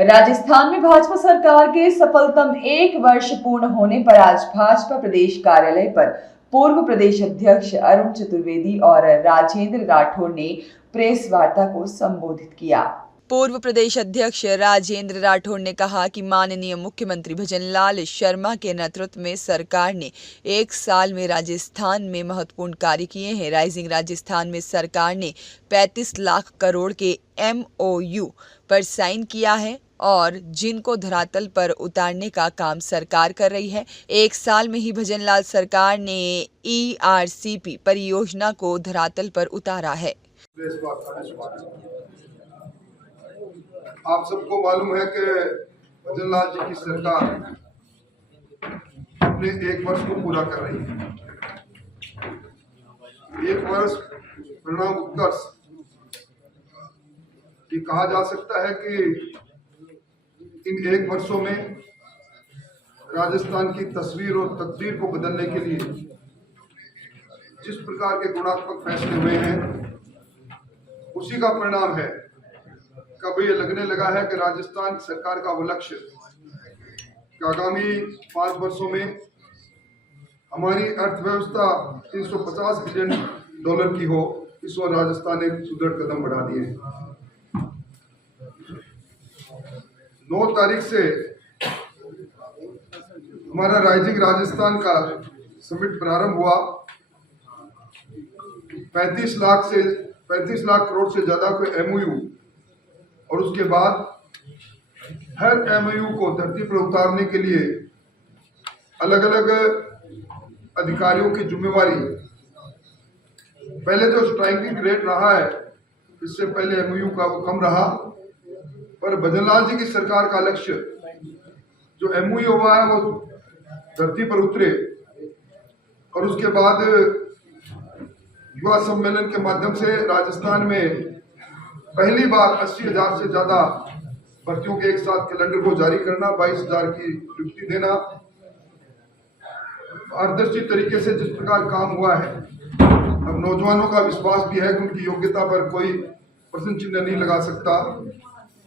राजस्थान में भाजपा सरकार के सफलतम 1 वर्ष पूर्ण होने पर आज भाजपा प्रदेश कार्यालय पर पूर्व प्रदेश अध्यक्ष अरुण चतुर्वेदी और राजेंद्र राठौर ने प्रेस वार्ता को संबोधित किया। पूर्व प्रदेश अध्यक्ष राजेंद्र राठौर ने कहा कि माननीय मुख्यमंत्री भजनलाल शर्मा के नेतृत्व में सरकार ने 1 साल में राजस्थान में महत्वपूर्ण कार्य किए हैं। राइजिंग राजस्थान में सरकार ने 35 लाख करोड़ के MOU पर साइन किया है और जिनको धरातल पर उतारने का काम सरकार कर रही है। 1 साल में ही भजनलाल सरकार ने ERCP परियोजना को धरातल पर उतारा है। आप सबको मालूम है कि भजनलाल जी की सरकार अपने 1 वर्ष को पूरा कर रही है। 1 वर्ष परिणाम उत्कर्ष ये कहा जा सकता है कि इन 1 वर्षों में राजस्थान की तस्वीर और तकदीर को बदलने के लिए जिस प्रकार के गुणात्मक फैसले हुए हैं उसी का परिणाम है। कब ये लगने लगा है कि राजस्थान सरकार का वो लक्ष्य कि आगामी 5 वर्षों में हमारी अर्थव्यवस्था 350 बिलियन डॉलर की हो, इस ओर राजस्थान ने सुदृढ़ कदम बढ़ा दिए। 9 तारीख से हमारा राइजिंग राजस्थान का समिट प्रारंभ हुआ। 35 लाख करोड़ से ज्यादा को MOU और उसके बाद हर MOU को धरती पर उतारने के लिए अलग अलग अधिकारियों की जिम्मेवारी। पहले जो स्ट्राइकिंग रेट रहा है इससे पहले MOU का वो कम रहा, पर भजनलाल जी की सरकार का लक्ष्य जो MOU हुआ है वो धरती पर उतरे और उसके बाद युवा सम्मेलन के माध्यम से राजस्थान में पहली बार 80,000 से ज्यादा भर्तियों के एक साथ कैलेंडर को जारी करना, 22,000 की नियुक्ति देना, पारदर्शी तरीके से जिस प्रकार काम हुआ है। अब नौजवानों का विश्वास भी है कि उनकी योग्यता पर कोई प्रश्न चिन्ह नहीं लगा सकता।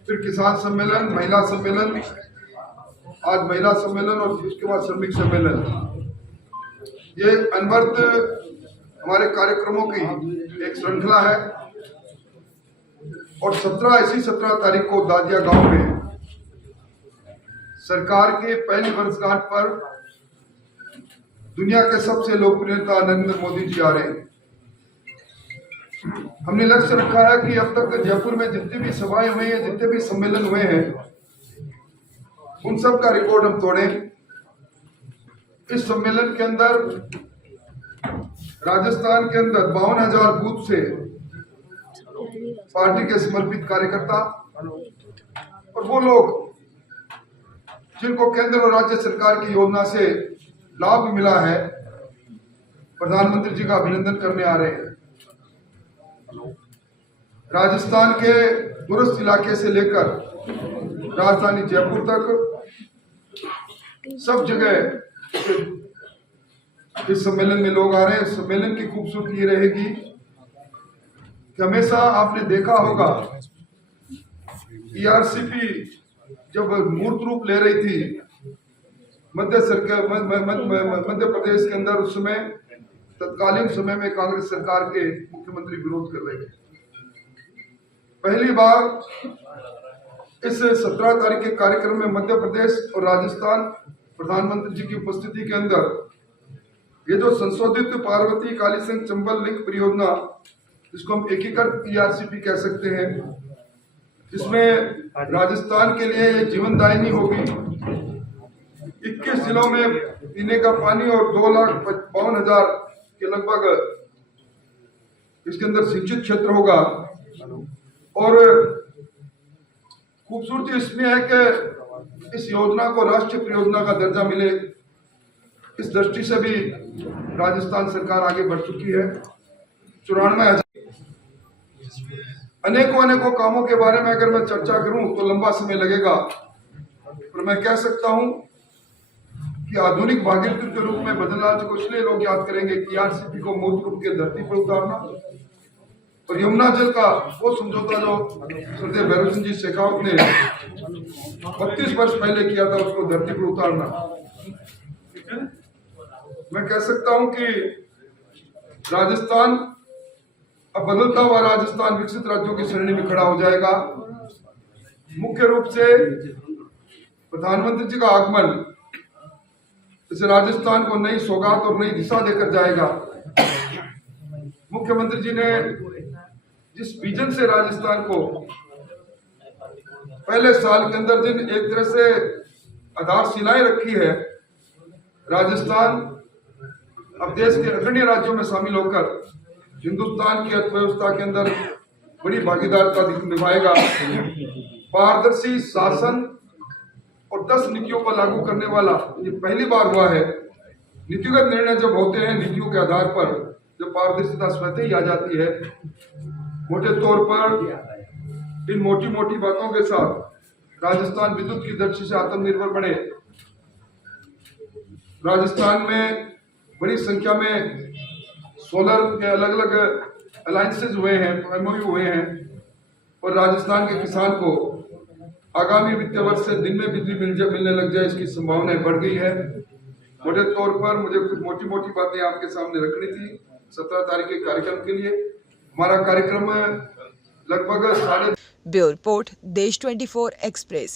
फिर किसान सम्मेलन, महिला सम्मेलन, आज महिला सम्मेलन और उसके बाद श्रमिक सम्मेलन। ये अनवरत हमारे कार्यक्रमों की एक श्रृंखला है और 17 तारीख को दादिया गांव में सरकार के पहली वर्षगांठ पर दुनिया के सबसे लोकप्रिय नेता नरेंद्र मोदी जी आ रहे हैं। हमने लक्ष्य रखा है कि अब तक जयपुर में जितनी भी सभाएं हुई हैं, जितने भी सम्मेलन हुए हैं, उन सब का रिकॉर्ड हम तोड़ें। इस सम्मेलन के अंदर राजस्थान के अंदर 52,000 बूथ से पार्टी के समर्पित कार्यकर्ता और वो लोग जिनको केंद्र और राज्य सरकार की योजना से लाभ मिला है, प्रधानमंत्री जी का अभिनंदन करने आ रहे हैं। राजस्थान के दूरस्थ इलाके से लेकर राजधानी जयपुर तक सब जगह इस सम्मेलन में लोग आ रहे हैं। सम्मेलन की खूबसूरती ये रहेगी कि हमेशा आपने देखा होगा ERCP जब मूर्त रूप ले रही थी मध्य प्रदेश के अंदर, उस समय तत्कालीन समय में कांग्रेस सरकार के मुख्यमंत्री विरोध कर रहे थे। पहली बार इस 17 तारीख के कार्यक्रम में मध्य प्रदेश और राजस्थान प्रधानमंत्री जी की उपस्थिति के अंदर ये जो संशोधित पार्वती कालीसिंध चंबल लिंक परियोजना, जिसको हम एकीकृत ERCP कह सकते हैं, इसमें राजस्थान के लिए ये जीवनदायिनी होगी। 21 जिलों में पीने का पानी और 2,52,000 के लगभग इसके अंदर सिंचित क्षेत्र होगा। और खूबसूरती इसमें है कि इस योजना को राष्ट्रीय परियोजना का दर्जा मिले। इस दृष्टि से भी राजस्थान सरकार आगे बढ़ चुकी है। 94,000 अनेकों कामों के बारे में अगर मैं चर्चा करूं तो लंबा समय लगेगा, पर मैं कह सकता हूं कि आधुनिक भागीरथी के रूप में भजनलाल जी को इसलिए लोग याद करेंगे कि ERCP को मूर्त रूप के धरती पर उतारना और यमुना जल का वो समझौता जो सरदेव भैरव सिंह जी शेखावत ने 32 वर्ष पहले किया था, उसको धरती पर उतारना। मैं कह सकता हूं कि राजस्थान अब बदलता हुआ राजस्थान विकसित राज्यों की श्रेणी में खड़ा हो जाएगा। मुख्य रूप से प्रधानमंत्री जी का आगमन इस राजस्थान को नई सौगात और नई दिशा देकर जाएगा। मुख्यमंत्री जी ने जिस विजन से राजस्थान को पहले साल के अंदर जिन एक तरह से आधारशिलाएं रखी है, राजस्थान अब देश के अग्रणी राज्यों में शामिल होकर हिंदुस्तान की अर्थव्यवस्था के अंदर बड़ी भागीदारिता निभाएगा। पारदर्शी शासन और 10 नीतियों को लागू करने वाला ये पहली बार हुआ है। नीतिगत निर्णय जब होते हैं नीतियों के आधार पर, जब पारदर्शिता स्वतः ही आ जाती है। मोटे तौर पर इन मोटी मोटी बातों के साथ राजस्थान विद्युत की दृष्टि से आत्मनिर्भर बने। राजस्थान में बड़ी संख्या में सोलर के अलग अलग अलायंसेज हुए हैं, एमओयू हुए हैं, और राजस्थान के किसान को आगामी वित्तीय वर्ष से दिन में बिजली मिलने लग जाए, इसकी संभावनाएं बढ़ गई है। मोटे तौर पर मुझे कुछ मोटी मोटी बातें आपके सामने रखनी थी 17 तारीख के कार्यक्रम के लिए। हमारा कार्यक्रम लगभग ब्यूरो रिपोर्ट देश 24 एक्सप्रेस।